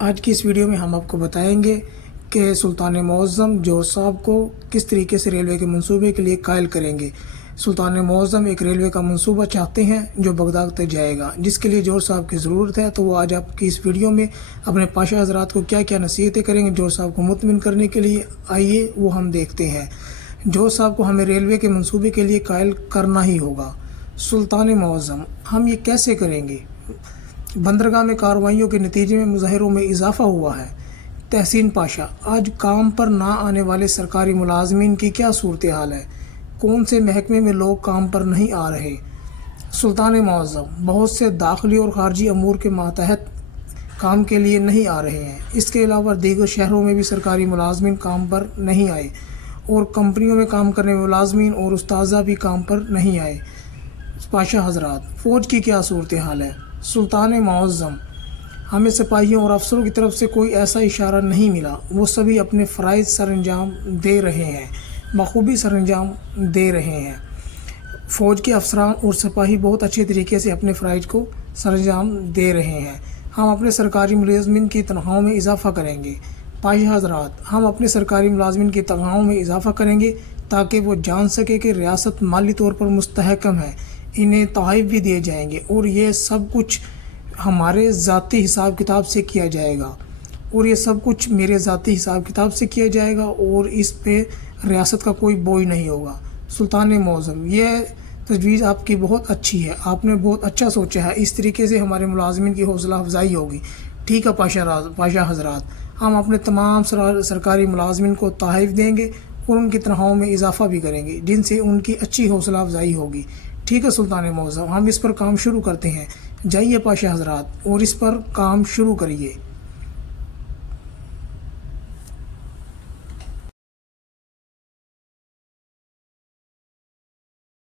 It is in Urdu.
آج کی اس ویڈیو میں ہم آپ کو بتائیں گے کہ سلطان معظم جوہر صاحب کو کس طریقے سے ریلوے کے منصوبے کے لیے قائل کریں گے۔ سلطان معظم ایک ریلوے کا منصوبہ چاہتے ہیں جو بغداد تک جائے گا، جس کے لیے جوہر صاحب کی ضرورت ہے۔ تو وہ آج آپ کی اس ویڈیو میں اپنے پاشا حضرات کو کیا کیا نصیحتیں کریں گے جوہر صاحب کو مطمئن کرنے کے لیے، آئیے وہ ہم دیکھتے ہیں۔ جوہر صاحب کو ہمیں ریلوے کے منصوبے کے لیے قائل کرنا ہی ہوگا۔ سلطان معظم، ہم یہ کیسے کریں گے؟ بندرگاہ میں کارروائیوں کے نتیجے میں مظاہروں میں اضافہ ہوا ہے۔ تحسین پاشا، آج کام پر نہ آنے والے سرکاری ملازمین کی کیا صورتحال ہے؟ کون سے محکمے میں لوگ کام پر نہیں آ رہے؟ سلطان معظم، بہت سے داخلی اور خارجی امور کے ماتحت کام کے لیے نہیں آ رہے ہیں۔ اس کے علاوہ دیگر شہروں میں بھی سرکاری ملازمین کام پر نہیں آئے، اور کمپنیوں میں کام کرنے والے ملازمین اور اساتذہ بھی کام پر نہیں آئے۔ پاشا حضرات، فوج کی کیا صورتحال ہے؟ سلطان معظم، ہمیں سپاہیوں اور افسروں کی طرف سے کوئی ایسا اشارہ نہیں ملا، وہ سبھی اپنے فرائض سر انجام دے رہے ہیں، بخوبی سر انجام دے رہے ہیں۔ فوج کے افسران اور سپاہی بہت اچھے طریقے سے اپنے فرائض کو سر انجام دے رہے ہیں۔ ہم اپنے سرکاری ملازمین کی تنخواہوں میں اضافہ کریں گے۔ پاشا حضرات، ہم اپنے سرکاری ملازمین کی تنخواہوں میں اضافہ کریں گے تاکہ وہ جان سکے کہ ریاست مالی طور پر مستحکم ہے، انہیں تحائف بھی دیے جائیں گے، اور یہ سب کچھ ہمارے ذاتی حساب کتاب سے کیا جائے گا، میرے ذاتی حساب کتاب سے کیا جائے گا، اور اس پہ ریاست کا کوئی بوجھ نہیں ہوگا۔ سلطان معظم، یہ تجویز آپ کی بہت اچھی ہے، آپ نے بہت اچھا سوچا ہے، اس طریقے سے ہمارے ملازمین کی حوصلہ افزائی ہوگی۔ ٹھیک ہے پاشا حضرات، ہم اپنے تمام سرکاری ملازمین کو تحائف دیں گے اور ان کی تنخواہوں میں اضافہ بھی کریں گے، جن سے ان کی اچھی حوصلہ افزائی ہوگی۔ ٹھیک ہے سلطان معظم، ہم اس پر کام شروع کرتے ہیں۔ جائیے پاشا حضرات اور اس پر کام شروع کریے۔